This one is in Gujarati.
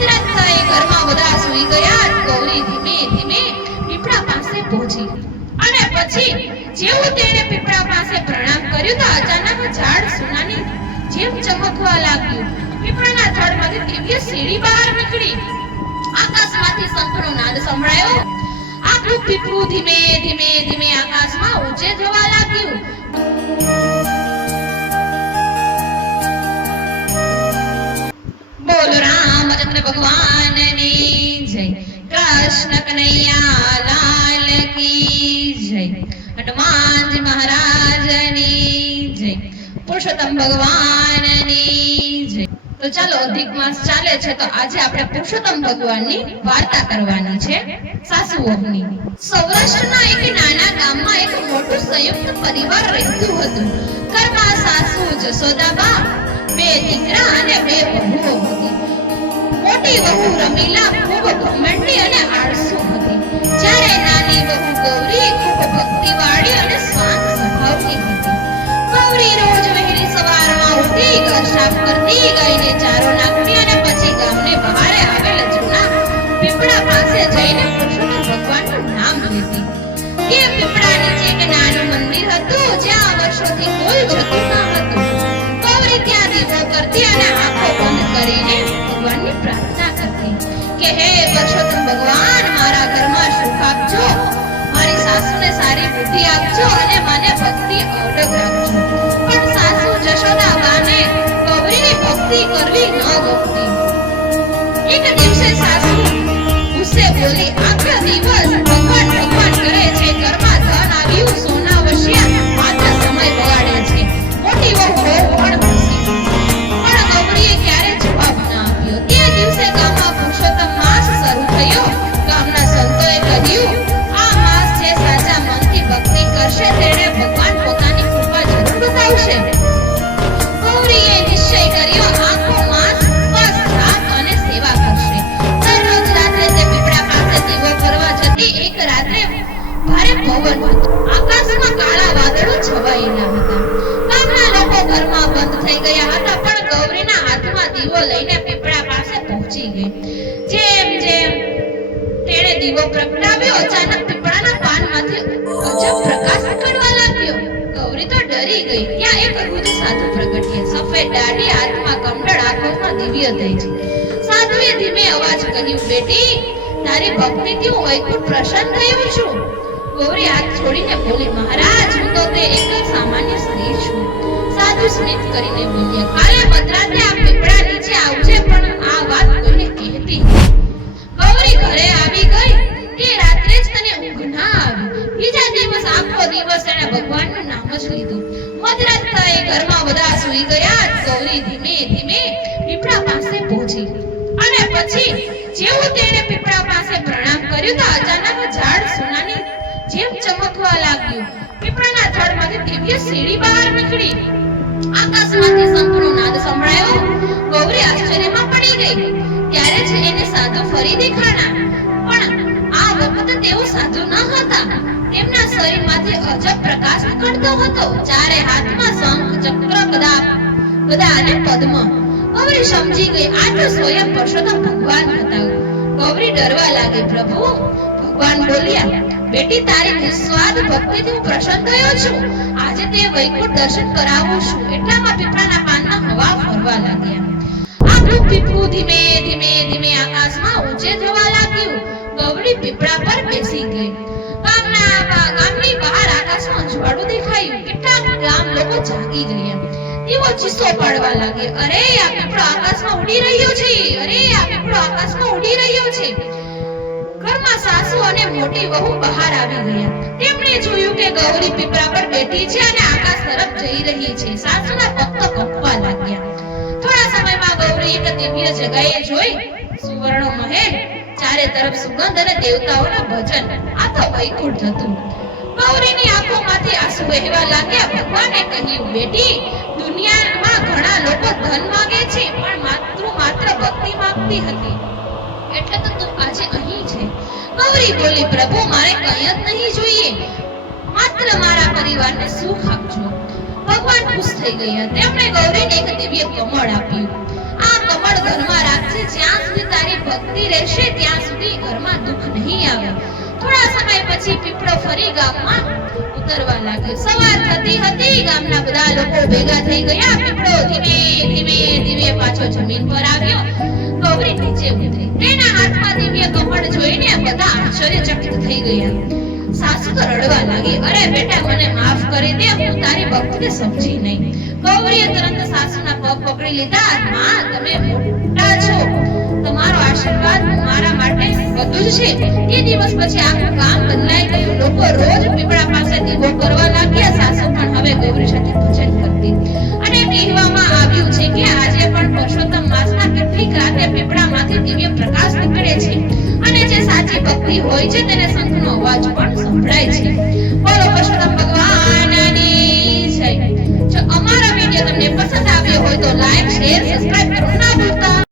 મધરાત થઈ, ઘરમાં બધા સૂઈ ગયા. ગૌરી ધીમે ધીમે પીપળા પાસે પહોંચી અને પછી જેવું તેણે પીપળા પાસે પ્રણામ કર્યું તો અચાનક ઝાડ સોનાની જેમ ચમકવા લાગ્યું. પીપળાના ઝાડમાંથી દિવ્ય સીડી બહાર નીકળી. આકાશમાંથી શંખનો નાદ સંભળાયો. આખું પીપળું ધીમે ધીમે ધીમે આકાશમાં ઊંચે જવા લાગ્યું. બોલો રામચંદ્ર ભગવાનની જય, કૃષ્ણ કનૈયા લાલ કી જય, હનુમાનજી મહારાજની જય, પુરુષોત્તમ ભગવાનની જય. તો ચાલો, અધિક માસ ચાલે છે તો આજે આપણે પુરુષોત્તમ ભગવાનની વાર્તા કરવાની છે, સાસુઓની. સૌરાષ્ટ્રના એક નાના ગામમાં એક મોટું સંયુક્ત પરિવાર રહેતું હતું. ઘરમાં સાસુ જશોદાબા, બે દીકરા અને બે વહુઓ હતી. મોટી વહુ રમીલા ખૂબ ઘમંડી અને આળસુ હતી, જ્યારે નાની વહુ ગૌરી ખૂબ ભક્તિવાળી અને શાંત સ્વભાવની હતી. ગૌરી રોજ વહેલી સવારમાં ઉઠી ઘર સાફ કરતી, ગાયને ચારો નાખતી અને પછી ગામને બહાર આવેલ જૂના પીપળા પાસે જઈને પુરુષોત્તમ ભગવાનનું નામ લેતી. તે પીપળા નીચે એક નાનું મંદિર હતું, જ્યાં વર્ષોથી કોઈ જતું ન હતું. ગૌરી ત્યાં દીવો કરતી અને આંખો બંધ કરીને ભગવાનની પ્રાર્થના કરતી કે હે પુરુષોત્તમ ભગવાન, મારા ઘરમાં સુખ આપજો, મારી સાસુને સારી બુદ્ધિ આપજો અને મને ભક્તિ અવડગ રાખજો. પણ સાસુ જશોદાબાને ગૌરીની ભક્તિ કરવી ન ગમતી. એક દિવસે સાસુ ગુસ્સે બોલી, આખો દિવસ ભગવાન ભગવાન કરે છે, ઘરમાં ધન આવ્યું, સોના વસ્યા, માત્ર સમય બગાડે છે. મોટી વહુ પણ ગુસ્સી, પણ ગૌરીએ ક્યારે જવાબ ન આપ્યો. તે દિવસે ગામમાં પુરુષોત્તમ માસ શરૂ થયો. ગામના સંતોએ કહ્યું, આ માસ જે સાચા મનથી ભક્તિ કરશે તેણે ભગવાન પોતાની કૃપા જરૂર બતાવશે. ગૌરીએ નિશ્ચય કર્યો, આખો માસ ઉપવાસ, રાત અને સેવા કરશે. દરરોજ રાત્રે તે પીપળા પાસે દીવો કરવા જતી. એક રાત્રે ભારે પવન હતો, આકાશમાં કાળા વાદળો છવાયેલા હતા. ગામના લોકો ઘરમાં બંધ થઈ ગયા હતા, પણ ગૌરીના હાથમાં દીવો લઈને પીપળા પાસે પહોંચી ગઈ. જેમ જેમ તેણે દીવો પ્રગટાવ્યો, અચાનક પીપળાના પાનમાંથી અજબ પ્રકાશ નીકળવા લાગ્યો. ગૌરી તો ડરી ગઈ. ત્યાં એક વૃદ્ધ સાધુ પ્રગટ્યા, સફેદ દાઢી, હાથમાં કમંડળ, આંખોમાં દિવ્ય તેજ. સાધુએ ધીમે અવાજ કહ્યું, બેટી, તારી ભક્તિથી હું વૈકુંઠ પ્રસન્ન થયો છું. ગૌરી હાથ છોડીને બોલી, મહારાજ, હું તો તે એક સામાન્ય સ્ત્રી છું. સાધુ સ્મિત કરીને બોલ્યા, કાલે મધરાતે આ પીપળા નીચે આવજે, પણ આ વાત કોઈને કહેતી નહીં. ગૌરી ઘરે આવી ગઈ. તે રાત્રે જ તને ઊંઘ ના આવી. બીજા દિવસ આખો દિવસ એણે ભગવાનનું નામ જ લીધું. મધરાત થઈ, ઘરમાં બધા સૂઈ ગયા. ગૌરી ધીમે ધીમે પીપળા પાસે પહોંચી અને પછી જેવું તેણે પીપળા પાસે પ્રણામ કર્યું તો અચાનક ઝાડ સોનાની જેમ ચમકવા લાગ્યું. પીપળાના ઝાડમાંથી દિવ્ય સીડી બહાર નીકળી. આકાશમાંથી શંખનો નાદ સંભળાયો. ગૌરી આશ્ચર્યમાં પડી ગઈ. ત્યારે જ એને સાધુ ફરી દેખાણા, પણ આ વખતે તેઓ સાધુ ન હતા. તેમના શરીરમાંથી અજબ પ્રકાશ નીકળતો હતો. ચારે હાથમાં શંખ, ચક્ર, ગદા અને પદ્મ. ગૌરી સમજી ગઈ, આ તો સ્વયં પુરુષોત્તમ ભગવાન હતા. ગૌરી ડરવા લાગી. પ્રભુ, ભગવાન બોલ્યા, બેટી, તારી નિસ્વાર્થ ભક્તિથી હું પ્રસન્ન થયો છું. આજે તે વૈકુંઠ દર્શન કરાવું છું. એટલામાં પીપળાના પાનમાં હવા ફરવા લાગ્યા. આખું પીપળું ધીમે ધીમે ધીમે આકાશમાં ઊંચે જવા લાગ્યું. ગૌરી પીપળા પર બેસી ગઈ. ગામની બહાર આકાશમાં અજવાળું દેખાયું. કેટલાક ગામ લોકો જાગી ગયા. તેઓ ચીસો પાડવા લાગ્યા, અરે, આ પીપળો આકાશમાં ઉડી રહ્યો છે, અરે, આ પીપળો આકાશમાં ઉડી રહ્યો છે. ઘરમાં સાસુ અને મોટી વહુ બહાર આવી ગયા. તેમણે જોયું કે ગૌરી પીપળા પર બેઠી છે અને આકાશ તરફ જઈ રહી છે. સાસુના પગ કંપવા લાગ્યા. થોડા સમયમાં ગૌરી એક દિવ્ય જગ્યાએ જોઈ, સુવર્ણ મહેલ, ચારે તરફ સુગંધ અને દેવતાઓના ભજન. આ તો વૈકુંઠ હતું. ગૌરીની આંખોમાંથી આંસુ વહેવા લાગ્યા. ભગવાને કહ્યું, બેટી, દુનિયામાં ઘણા લોકો ધન માંગે છે, પણ માત્ર ભક્તિ માંગતી હતી, એટલે તો તું આજે અહીં છે. ગૌરી બોલી, પ્રભુ, મારે કંઈ જ નહીં જોઈએ, માત્ર મારા પરિવારને સુખ આપજો. ભગવાન ખુશ થઈ ગયા. તેમણે ગૌરીને એક દિવ્ય કમળ આપ્યું. આ કમળ ઘરમાં રાખજે, જ્યાં સુધી તારી ભક્તિ રહેશે ત્યાં સુધી ઘરમાં દુઃખ નહીં આવે. થોડા સમય પછી પીપળો ફરી ગામમાં ઉતરવા લાગ્યો. સવાર થતી હતી, ગામના બધા લોકો ભેગા થઈ ગયા. પીપળો ધીમે ધીમે ધીમે પાછો જમીન પર આવ્યો. ગૌરી નીચે ઉતરી. તેના હાથમાં દિવ્ય કમળ જોઈને બધા આશ્ચર્યચકિત થઈ ગયા. સાસુ તો રડવા લાગી. અરે બેટા, મને માફ કરી દે, હું તારી ભક્તિને સમજી નહીં. ગૌરીએ તરત સાસુના પગ પકડી લીધા. માં, તમે મોટા છો, તમારો આશીર્વાદ મારા માટે બધું જ છે. તે દિવસ પછી આખું ગામ બદલાઈ ગયું. લોકો રોજ પીપળા પાસે દીવો કરવા લાગ્યા. સાસુ પણ હવે ગૌરી સાથે ભજન કરતી. અને કહેવામાં આવ્યું છે કે આજે પણ પુરુષોત્તમ માસના કેટલીક રાતે પીપળામાંથી દિવ્ય પ્રકાશ નીકળે છે. અને જે સાચી ભક્તિ હોય છે તેને શંખનો અવાજ પણ સંભળાય છે. બોલો પુરુષોત્તમ ભગવાનની જય. જો અમારો વિડિયો તમને પસંદ આવ્યો હોય તો લાઈક, શેર, સબસ્ક્રાઇબ કરવાનું ના ભૂલતા.